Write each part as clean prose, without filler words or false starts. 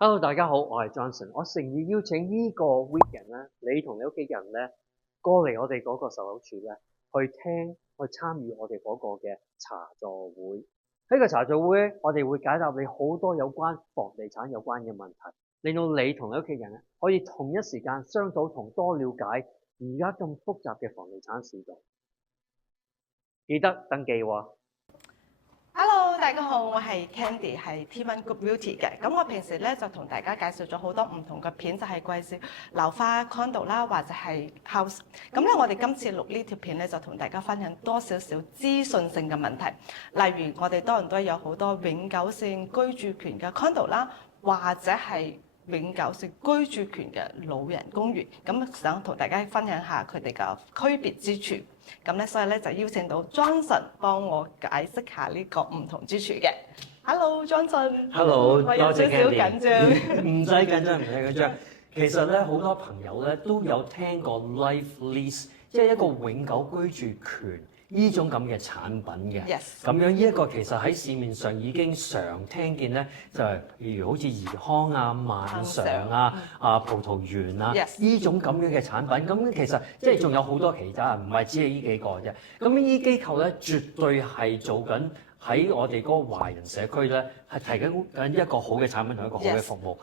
Hello，大家好，我係 Johnson。我誠意邀請呢個 weekend 咧，你同你屋企人咧過嚟我哋嗰個售樓處咧，去參與我哋嗰個嘅茶座會。喺個茶座會咧，我哋會解答你好多有關房地產有關嘅問題，令到你同你屋企人咧可以同一時間商討同多了解而家咁複雜嘅房地產市道。記得登記喎。Hello，大家好，我係 Candy，係 T1 Group Beauty 嘅。咁我平時咧就同大家介紹咗好多唔同嘅片，就係介紹樓花 condo 啦，或者係 house。咁咧，我哋今次錄呢條片咧，就同大家分享多少少資訊性嘅問題。例如，我哋多倫多有好多永久性居住權嘅 condo 啦，或者係永久性居住權嘅老人公寓。咁想同大家分享下佢哋嘅區別之處。咁咧，所以咧就邀請到 Johnson 幫我解釋下呢個唔同之處嘅。Hello，Johnson。Hello，我有少少緊張。唔使緊張，唔使緊張。其實咧，好多朋友咧都有聽過 life lease， 即係一個永久居住權呢種咁嘅產品嘅。Yes。咁樣呢一個其實喺市面上已經常聽見咧，就係例如好似怡康啊、萬常啊、葡萄園啊呢種咁樣嘅產品。咁其實即係仲有好多其他，唔係只係呢幾個啫。咁呢啲機構咧，絕對係做緊喺我哋嗰個華人社區咧，係提供緊一個好嘅產品同一個好嘅服務。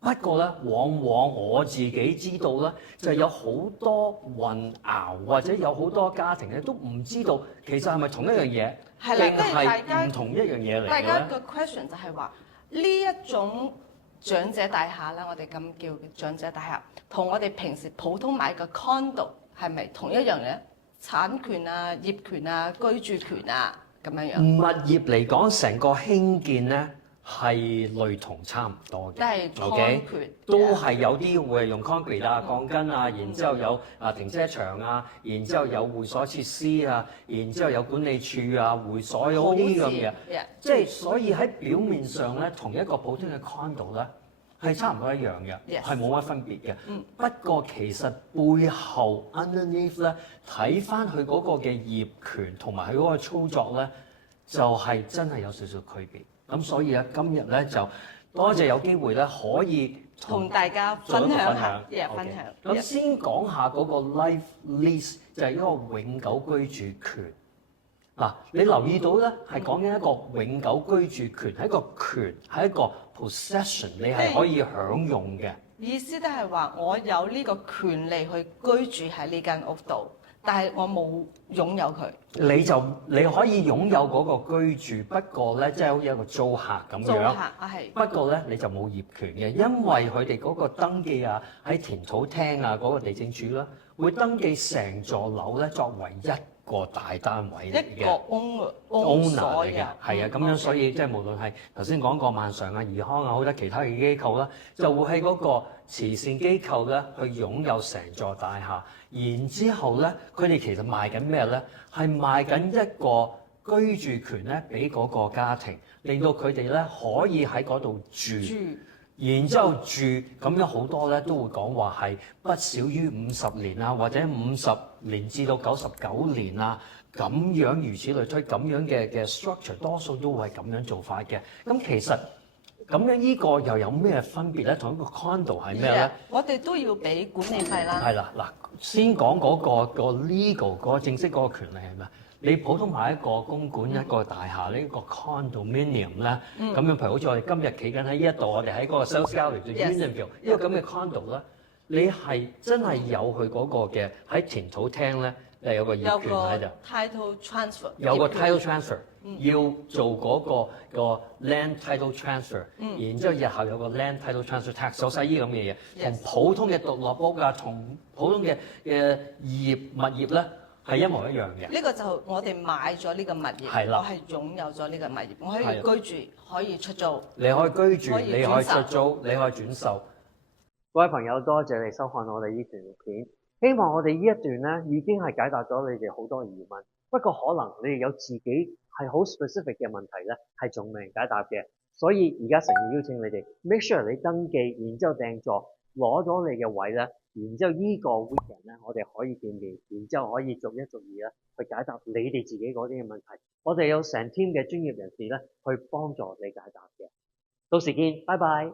不過咧，往往我自己知道咧，就係有好多混淆，或者有好多家庭咧都唔知道其實係咪同一樣嘢，定係唔同一樣嘢嚟嘅咧？大家個 question 就係話呢一種長者大廈啦，我哋咁叫嘅長者大廈，同我哋平時普通買嘅 condo 係咪同一樣嘅？產權啊、業權啊、居住權啊咁樣樣。物業嚟講，成個興建咧係類同差唔多嘅，都係 concrete，都係有啲會係用 concrete 啊、鋼筋啊，然之後有停車場啊，然之後有會所設施啊，然之後有管理處啊、會所有啲咁嘅，即係所以喺表面上咧，同一個普通嘅 condo 咧係差唔多一樣嘅，係冇乜分別嘅。不過其實背後 underneath 咧，睇翻佢嗰個嘅業權同埋佢嗰個操作咧，就係真係有少少區別。咁所以今日咧就多謝有機會咧可以同大家分享下，分享。咁先講下嗰個 life lease 就係一個永久居住權。嗱，你留意到咧係講緊一個永久居住權，係一個權，係一個 possession， 你係可以享用嘅。意思都係話我有呢個權利去居住喺呢間屋度。但係我冇擁有佢，你可以擁有嗰個居住，不過咧即係好似一個租客咁樣。租客係。不過咧你就冇業權嘅，因為佢哋嗰個登記啊，喺田土廳啊嗰個地政處啦，會登記成座樓咧作為一個大單位嚟嘅，一個 owner 嚟嘅，係啊，咁樣所以即係無論係頭先講過萬常啊、怡康啊，好多其他嘅機構啦，就會喺嗰個慈善機構咧去擁有成座大廈。然之後咧，佢哋其實賣緊咩咧？係賣緊一個居住權咧，俾嗰個家庭，令到佢哋咧可以喺嗰度住。然之後住咁樣好多咧，都會講話係不少於50年啊，或者50年至到99年啊，咁樣如此類推，咁樣嘅 structure 多數都會係咁樣做法嘅。咁其實咁樣呢個又有咩分別咧？同一個 condo 係咩咧？我哋都要俾管理費啦。係啦，嗱，先講嗰個 legal 嗰個正式嗰個權利係咩？你普通買一個公館一個大廈呢個 condominium 咧，咁樣譬如好似我哋今日企緊喺呢一度，我哋喺嗰個 sales gallery 做 interview，呢個咁嘅 condo 咧，你係真係有佢嗰個嘅喺田土廳咧，有個業權喺度。title transfer。有個 title transfer，要做嗰個 land title transfer，然之後日後有個 land title transfer tax，有曬呢咁嘅嘢，同普通嘅獨立屋啊，同普通嘅物業咧。係一模一樣嘅。呢個就我哋買咗呢個物業，我係擁有咗呢個物業，我可以居住，可以出租。你可以居住，你可以出租，你可以轉售。各位朋友，多謝你收看我哋呢段片。希望我哋呢一段咧已經係解答咗你哋好多疑問。不過可能你哋有自己係好 specific 嘅問題咧，係仲未解答嘅。所以而家誠意邀請你哋 make sure 你登記，然之後訂座，攞咗你嘅位咧。然之後呢個 weekend 咧，我哋可以見面，然之後可以逐一逐二咧去解答你哋自己嗰啲嘅問題。我哋有成 team 嘅專業人士咧去幫助你解答嘅。到時見，拜拜。